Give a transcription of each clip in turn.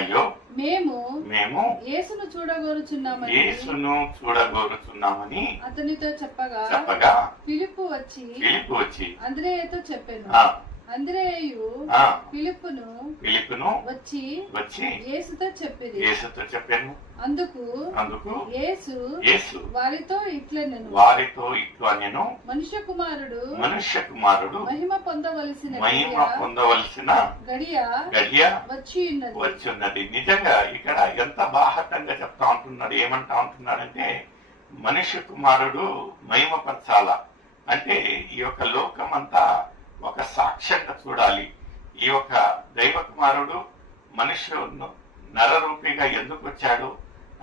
అయ్యో మేము మేము యేసును చూడగోరుచున్నామని అతనితో చెప్పగా ఫిలిప్పు వచ్చి అంద్రేయతో చెప్పాను. అంద్రేయు ఫిలిప్పును వచ్చి యేసుతో చెప్పాను. అందుకు యేసు వారితో ఇట్లనెను, మనుష్య కుమారుడు మహిమ పొందవలసిన గడియ వచ్చి ఉన్నది. నిజంగా ఇక్కడ ఎంత బాహటంగా చెప్తా ఉంటున్నాడు. ఏమంటా ఉంటున్నాడంటే మనుష్య కుమారుడు మహిమపరచాల అంటే ఈ యొక్క లోకమంతా ఒక సాక్ష్యంగా చూడాలి. ఈ యొక్క దైవ కుమారుడు మనుష్యుడు నరరూపిగా ఎందుకు వచ్చాడు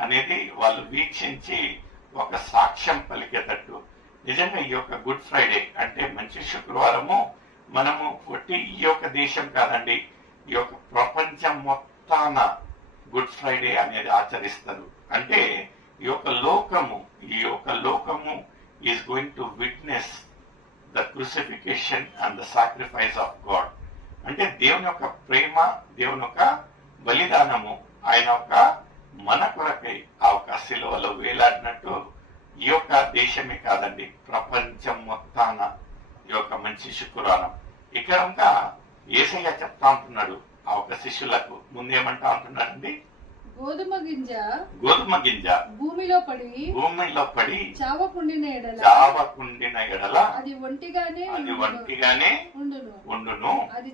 అనేది వాళ్ళు వీక్షించి ఒక సాక్ష్యం పలికేటట్టు. నిజంగా ఈ యొక్క గుడ్ ఫ్రైడే అంటే మంచి శుక్రవారము మనము కొట్టి ఈ యొక్క దేశం కాదండి, ఈ యొక్క ప్రపంచం మొత్తాన గుడ్ ఫ్రైడే అనేది ఆచరిస్తారు. అంటే ఈ యొక్క లోకము is going to witness the crucifixion and the sacrifice of God. అంటే దేవుని యొక్క ప్రేమ, దేవుని యొక్క బలిదానము, ఆయన యొక్క మన కొరకై ఆ యొక్క శిలువలో వేలాడినట్టు ఈ యొక్క దేశమే కాదండి, ప్రపంచం మొత్తాన ఈ యొక్క మంచి శుక్రవారం. ఇక్కడ ఇంకా యేసయ్య చెప్తా ఉంటున్నాడు ఆ ఒక శిష్యులకు. ముందేమంటా ఉంటున్నాడండి, గోధుమ గింజ భూమిలో పడి చావకుండిన ఎడల అది ఒంటిగానే ఉండును. ఉండును. అది